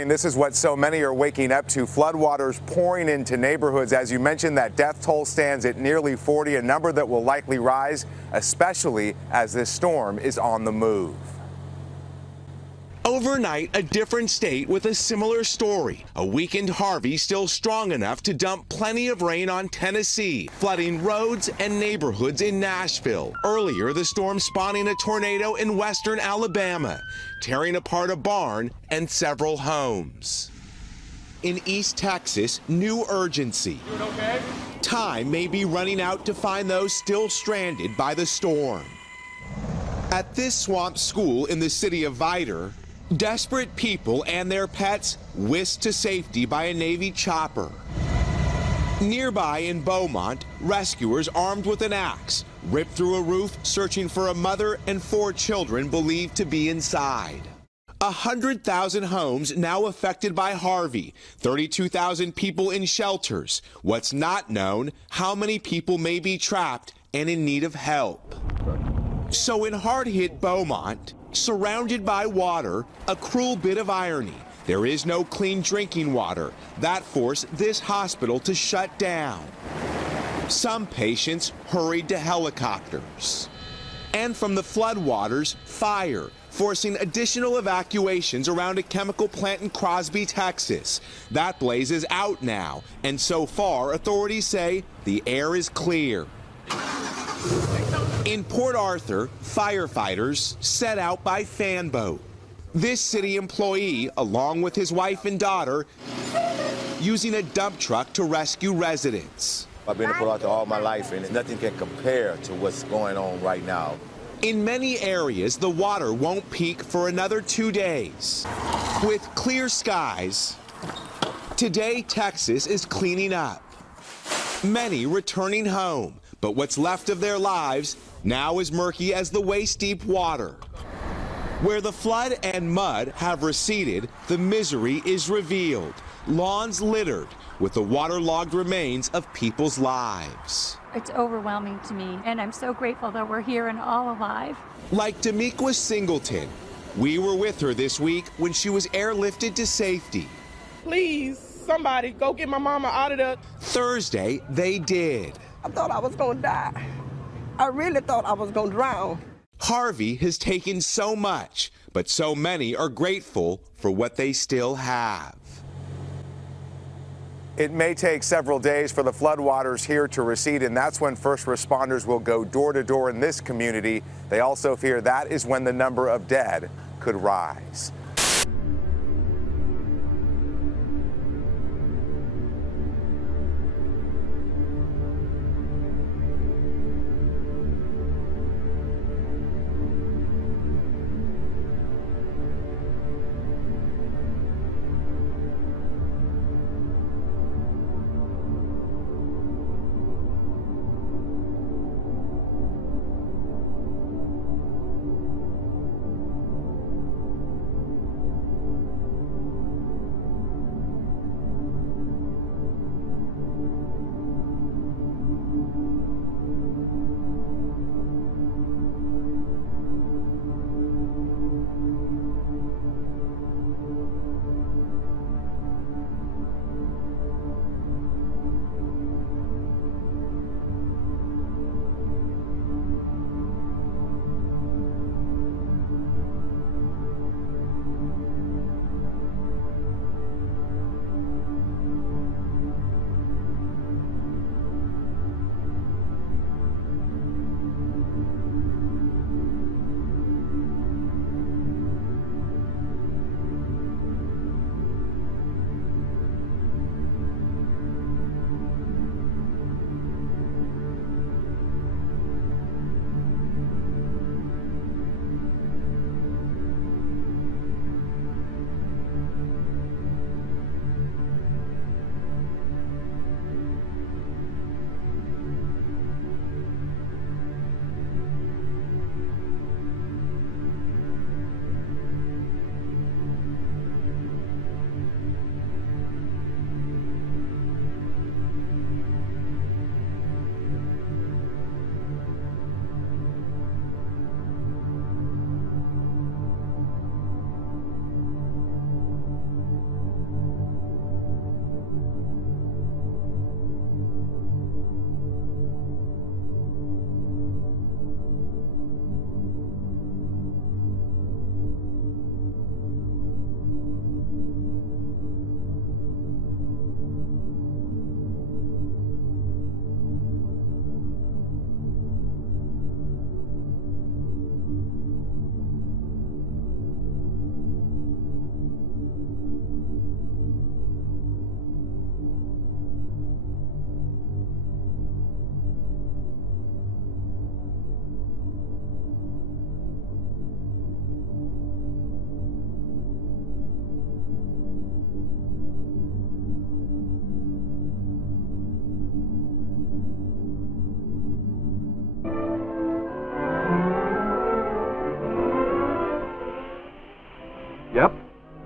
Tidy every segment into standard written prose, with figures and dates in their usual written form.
And this is what so many are waking up to, floodwaters pouring into neighborhoods. As you mentioned, that death toll stands at nearly 40, a number that will likely rise, especially as this storm is on the move. Overnight, a different state with a similar story. A weakened Harvey still strong enough to dump plenty of rain on Tennessee, flooding roads and neighborhoods in Nashville. Earlier, the storm spawning a tornado in western Alabama, tearing apart a barn and several homes. In East Texas, new urgency. Okay? Time may be running out to find those still stranded by the storm. At this swamp school in the city of Vidor, desperate people and their pets whisked to safety by a Navy chopper. Nearby in Beaumont, rescuers armed with an axe ripped through a roof searching for a mother and 4 children believed to be inside. 100,000 homes now affected by Harvey, 32,000 people in shelters. What's not known, how many people may be trapped and in need of help. So in hard-hit Beaumont, surrounded by water, a cruel bit of irony. There is no clean drinking water. That forced this hospital to shut down. Some patients hurried to helicopters. And from the floodwaters, fire, forcing additional evacuations around a chemical plant in Crosby, Texas. That blaze is out now, and so far, authorities say the air is clear. In Port Arthur, firefighters set out by fan boat. This city employee, along with his wife and daughter, using a dump truck to rescue residents. I've been in Port Arthur all my life, and nothing can compare to what's going on right now. In many areas, the water won't peak for another 2 days. With clear skies, today Texas is cleaning up. Many returning home, but what's left of their lives now as murky as the waist-deep water. Where the flood and mud have receded, the misery is revealed. Lawns littered with the waterlogged remains of people's lives. It's overwhelming to me, and I'm so grateful that we're here and all alive. Like Demiqua Singleton, we were with her this week when she was airlifted to safety. Please, somebody, go get my mama out of there. Thursday, they did. I thought I was gonna die. I really thought I was gonna drown. Harvey has taken so much, but so many are grateful for what they still have. It may take several days for the floodwaters here to recede, and that's when first responders will go door to door in this community. They also fear that is when the number of dead could rise.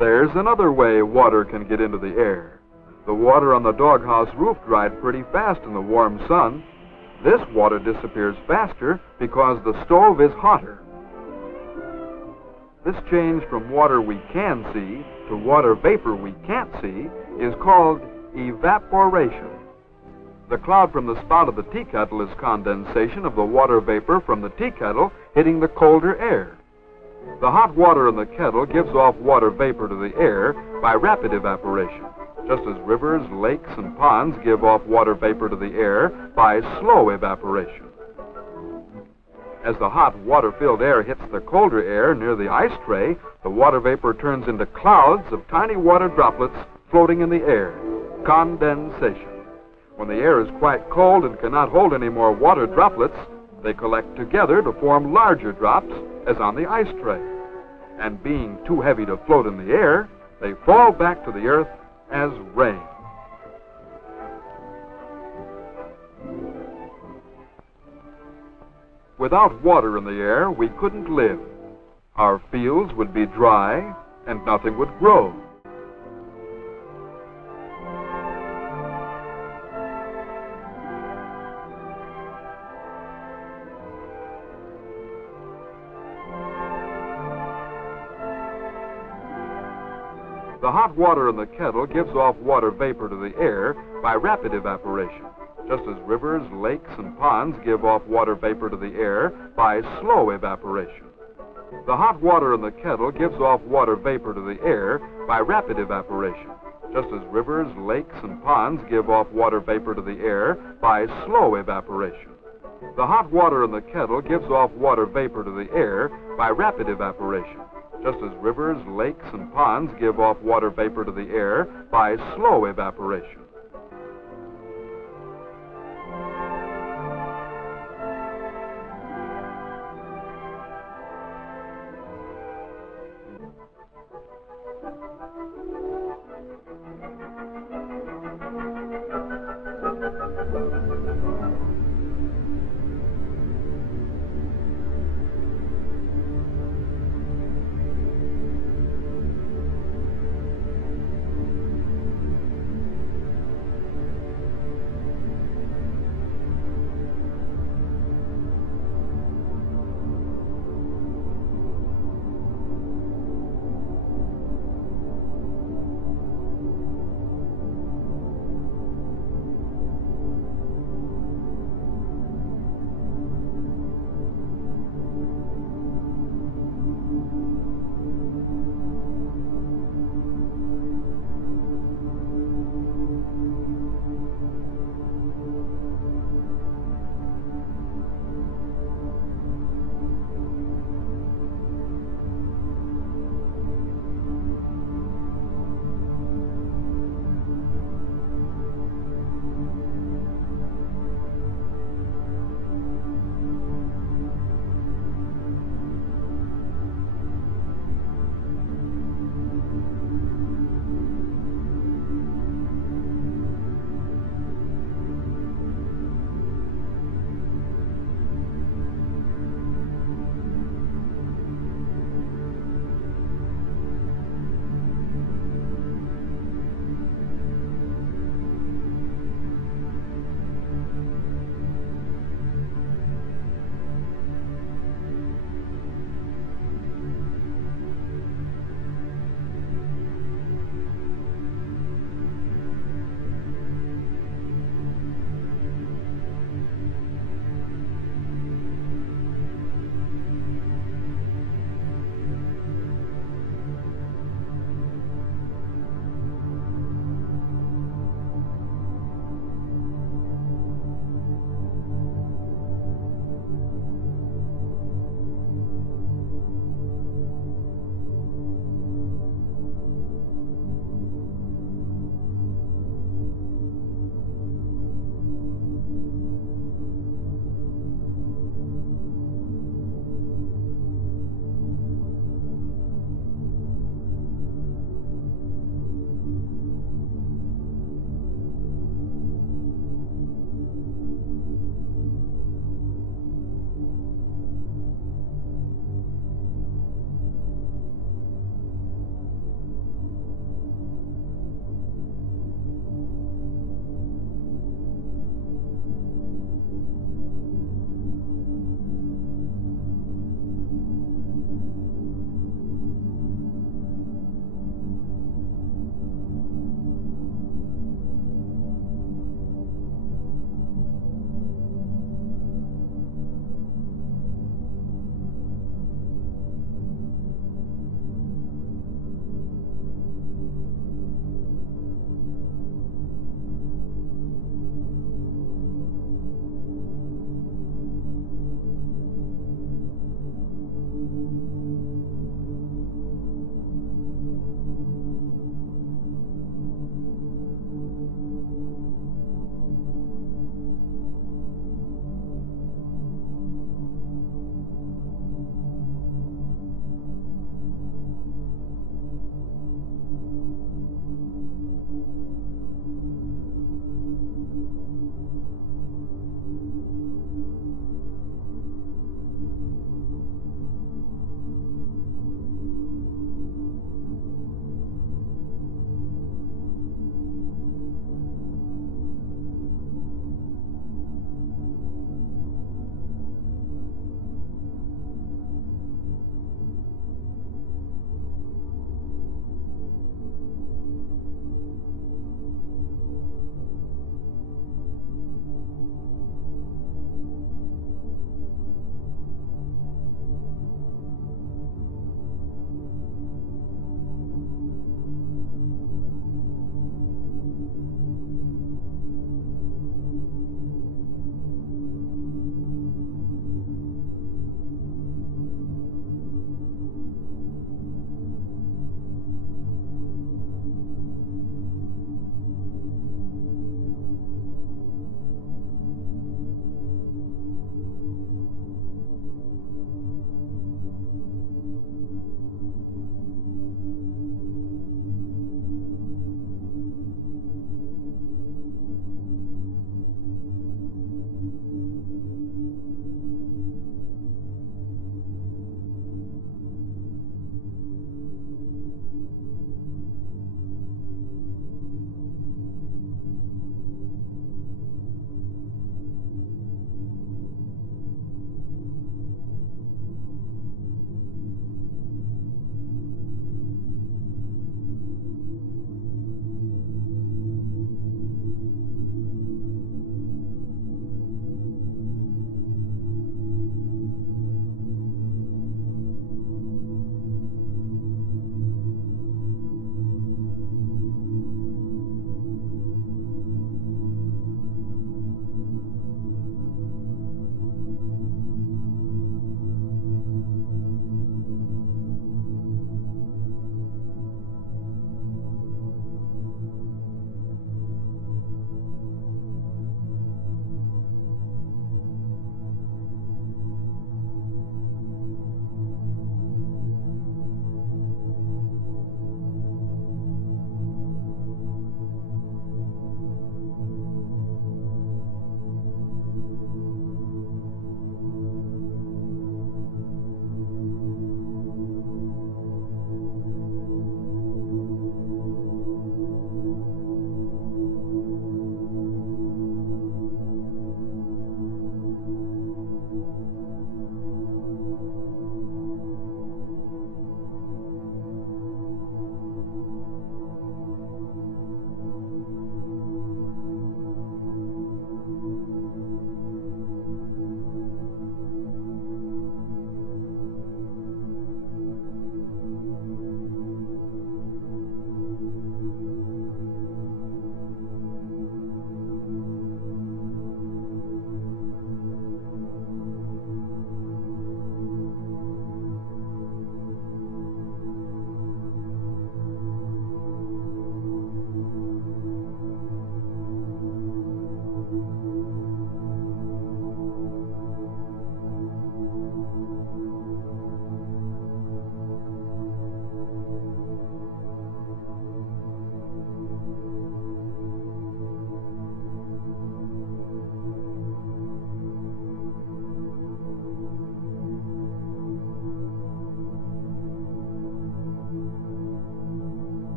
There's another way water can get into the air. The water on the doghouse roof dried pretty fast in the warm sun. This water disappears faster because the stove is hotter. This change from water we can see to water vapor we can't see is called evaporation. The cloud from the spout of the tea kettle is condensation of the water vapor from the tea kettle hitting the colder air. The hot water in the kettle gives off water vapor to the air by rapid evaporation, just as rivers, lakes, and ponds give off water vapor to the air by slow evaporation. As the hot water-filled air hits the colder air near the ice tray, the water vapor turns into clouds of tiny water droplets floating in the air, condensation. When the air is quite cold and cannot hold any more water droplets, they collect together to form larger drops, as on the ice tray. And being too heavy to float in the air, they fall back to the earth as rain. Without water in the air, we couldn't live. Our fields would be dry and nothing would grow. The hot water in the kettle gives off water vapor to the air by rapid evaporation, just as rivers, lakes, and ponds give off water vapor to the air by slow evaporation. The hot water in the kettle gives off water vapor to the air by rapid evaporation, just as rivers, lakes, and ponds give off water vapor to the air by slow evaporation. The hot water in the kettle gives off water vapor to the air by rapid evaporation, just as rivers, lakes, and ponds give off water vapor to the air by slow evaporation.